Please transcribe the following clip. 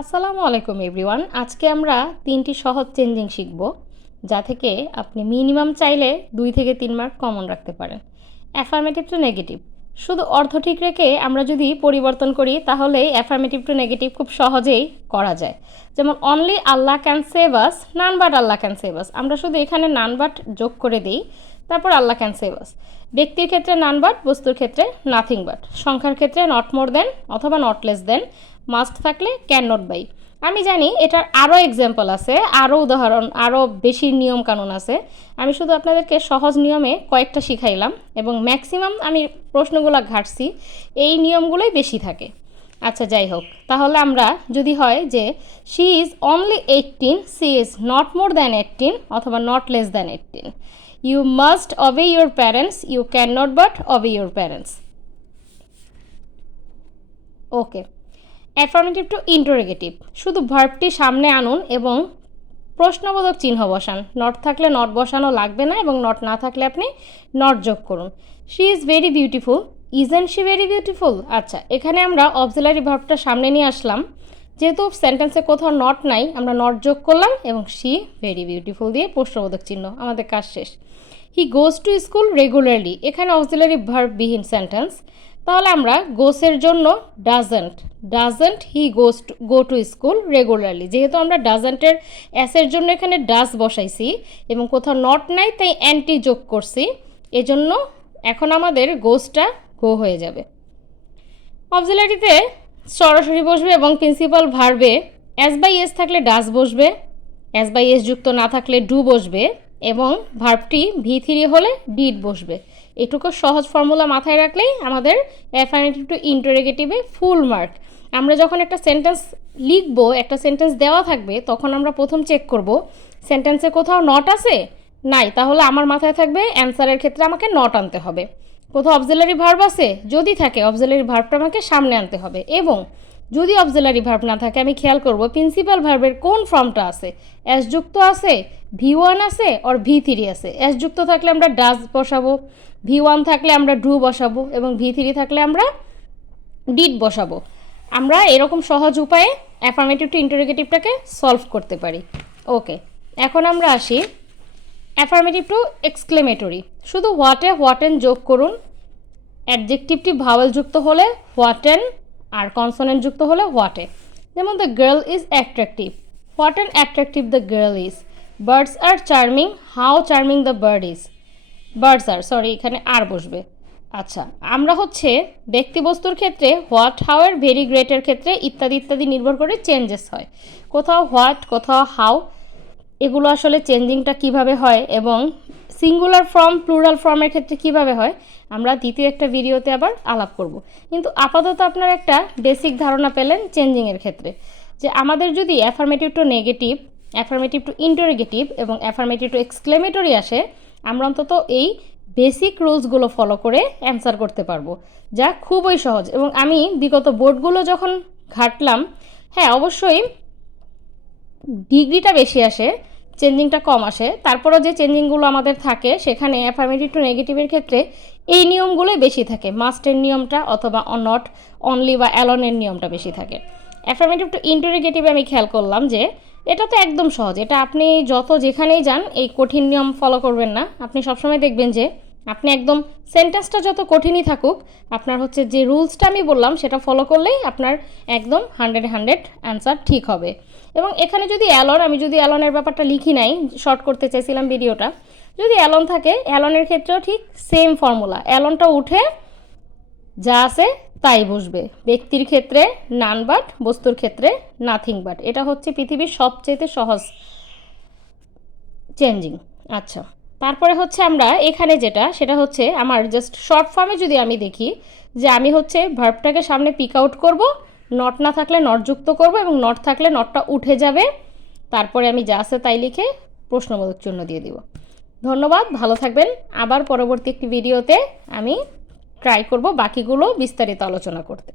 আসসালামু আলাইকুম এভরিওয়ান। আজকে আমরা তিনটি সহজ চেঞ্জিং শিখব, যা থেকে আপনি মিনিমাম চাইলে 2 থেকে 3 মার্ক কমন রাখতে পারেন। অ্যাফার্মেটিভ টু নেগেটিভ, শুধু অর্থ ঠিক রেখে আমরা যদি পরিবর্তন করি তাহলে অ্যাফার্মেটিভ টু নেগেটিভ খুব সহজেই করা যায়। যেমন only Allah can save us, none but Allah can save us. আমরা শুধু এখানে নান বাট যোগ করে দিই, তারপর আল্লাহ ক্যান সেভ আস। ব্যক্তির ক্ষেত্রে নান বাট, বস্তুর ক্ষেত্রে নাথিং বাট, সংখ্যার ক্ষেত্রে নট মোর দেন অথবা নট লেস দেন, মাস্ট থাকলে ক্যান নট বাই। আমি জানি এটার আরও এক্সাম্পল আছে, আরও উদাহরণ, আরও বেশি নিয়ম কানুন আছে। আমি শুধু আপনাদেরকে সহজ নিয়মে কয়েকটা শিখাইলাম এবং ম্যাক্সিমাম আমি প্রশ্নগুলো ঘাটছি এই নিয়মগুলোই বেশি থাকে। আচ্ছা, যাই হোক, তাহলে আমরা যদি হয় যে she is only 18, she is not more than 18 অথবা not less than 18, you must obey your parents, you can not but obey your parents. Okay. Affirmative to interrogative, শুধু ভার্বটি সামনে আনুন এবং প্রশ্নবোধক চিহ্ন বসান। নট থাকলে নট বসানো লাগবে না এবং নট না থাকলে আপনি নট যোগ করুন। She is very beautiful, isn't she very beautiful. আচ্ছা, এখানে আমরা অক্সিলারি ভার্বটা সামনে নিয়ে আসলাম, যেহেতু সেন্টেন্সে কোথাও নট নাই আমরা নট যোগ করলাম এবং শি ভেরি বিউটিফুল দিয়ে প্রশ্নবোধক চিহ্ন, আমাদের কাজ শেষ। হি গোজ টু স্কুল রেগুলারলি, এখানে অক্সিলারি ভার্ববিহীন সেন্টেন্স, তাহলে আমরা গোসের জন্য doesn't he go to school regularly. যেহেতু আমরা ডাজেন্টের এসের জন্য এখানে ডাজ বসাইছি এবং কোথাও নট নাই তাই অ্যান্টি যোগ করছি, এজন্য এখন আমাদের গোসটা গো হয়ে যাবে। অক্সিলারিতে সরাসরি বসবে এবং প্রিন্সিপাল ভার্বে অ্যাজ বাই এস থাকলে ডাজ বসবে, অ্যাজ বাই এস যুক্ত না থাকলে ডু বসবে এবং ভার্বটি ভি3 হলে ডিড বসবে। এটুকু সহজ ফর্মুলা মাথায় রাখলেই আমাদের অ্যাফার্মেটিভ টু ইন্টারোগেটিভে ফুল মার্ক। আমরা যখন একটা সেন্টেন্স লিখবো, একটা সেন্টেন্স দেওয়া থাকবে, তখন আমরা প্রথম চেক করব সেন্টেন্সে কোথাও নট আছে নাই, তাহলে আমার মাথায় থাকবে অ্যান্সারের ক্ষেত্রে আমাকে নট আনতে হবে। কোথাও অক্সিলারি ভার্ব আছে, যদি থাকে অক্সিলারি ভার্বটা আমাকে সামনে আনতে হবে, এবং যদি অক্সিলারি ভার্ব না থাকে আমি খেয়াল করব প্রিন্সিপাল ভার্বের কোন ফর্মটা আছে, এস যুক্ত আছে, ভি1 আছে আর ভি3 আছে। এস যুক্ত থাকলে আমরা ডাজ বসাবো, ভি1 থাকলে আমরা ডু বসাবো এবং ভি3 থাকলে আমরা ডিড বসাবো। আমরা এরকম সহজ উপায়ে অ্যাফার্মেটিভ টু ইন্টারোগেটিভটাকে সলভ করতে পারি। ওকে, এখন আমরা আসি অ্যাফার্মেটিভ টু এক্সক্লেমেটরি। শুধু হোয়াটেন যোগ করুন। অ্যাডজেক্টিভটি ভাওয়েল যুক্ত হলে হোয়াটেন আর কনসোনেন্ট যুক্ত হলে হোয়াটে। যেমন the girl is attractive, what an attractive the girl is. Birds are charming, how charming the bird is. Birds are, sorry এখানে আর বসবে। আচ্ছা, আমরা হচ্ছে ব্যক্তিবস্তুর ক্ষেত্রে হোয়াট, হাওয়ের, ভেরি গ্রেটের ক্ষেত্রে ইত্যাদি ইত্যাদি নির্ভর করে চেঞ্জেস হয়। কোথাও হোয়াট, কোথাও হাউ, এগুলো আসলে চেঞ্জিংটা কিভাবে হয় এবং সিঙ্গুলার ফর্ম প্লুরাল ফর্মের ক্ষেত্রে কিভাবে হয় আমরা দ্বিতীয় একটা ভিডিওতে আবার আলাপ করব। কিন্তু আপাতত আপনারা একটা বেসিক ধারণা পেলেন চেঞ্জিংয়ের ক্ষেত্রে, যে আমাদের যদি affirmative two negative, affirmative to interrogative এবং অ্যাফার্মেটিভ টু এক্সক্লেমেটরি আসে, আমরা অন্তত এই বেসিক রুলসগুলো ফলো করে অ্যান্সার করতে পারবো, যা খুবই সহজ। এবং আমি বিগত বোর্ডগুলো যখন ঘাটলাম, হ্যাঁ অবশ্যই ডিগ্রিটা বেশি আসে, চেঞ্জিংটা কম আসে, তারপরও যে চেঞ্জিংগুলো আমাদের থাকে সেখানে অ্যাফার্মেটিভ টু নেগেটিভের ক্ষেত্রে এই নিয়মগুলোই বেশি থাকে। মাস্টের নিয়মটা অথবা নট, অনলি বা অ্যালনের নিয়মটা বেশি থাকে। অ্যাফার্মেটিভ টু ইন্টারোগেটিভে আমি খেয়াল করলাম যে এটা তো একদম সহজ, এটা আপনি যত যেখানেই যান এই কঠিন নিয়ম ফলো করবেন না। আপনি সবসময় দেখবেন যে আপনি একদম সেন্টেন্সটা যত কঠিনই থাকুক, আপনার হচ্ছে যে রুলসটা আমি বললাম সেটা ফলো করলেই আপনার একদম 100 অ্যান্সার ঠিক হবে। এবং এখানে যদি অ্যালন, আমি যদি অ্যালনের ব্যাপারটা লিখি নাই, শর্ট করতে চাইছিলাম ভিডিওটা, যদি অ্যালন থাকে অ্যালনের ক্ষেত্রেও ঠিক সেম ফর্মুলা, অ্যালনটা উঠে যা আছে তাই বসবে। ব্যক্তির ক্ষেত্রে নান বাট, বস্তুর ক্ষেত্রে নাথিং বাট। এটা হচ্ছে পৃথিবীর সবচেয়ে সহজ চেঞ্জিং। আচ্ছা, তারপরে হচ্ছে আমরা এখানে যেটা, সেটা হচ্ছে আমার জাস্ট শর্ট ফর্মে যদি আমি দেখি যে আমি হচ্ছে ভার্বটাকে সামনে পিক আউট করবো, নট না থাকলে নট যুক্ত করব এবং নট থাকলে নটটা উঠে যাবে, তারপরে আমি যা আছে তাই লিখে প্রশ্নবোধক চিহ্ন দিয়ে দিব। ধন্যবাদ, ভালো থাকবেন। আবার পরবর্তী একটি ভিডিওতে আমি ট্রাই করব বাকিগুলো বিস্তারিত আলোচনা করতে।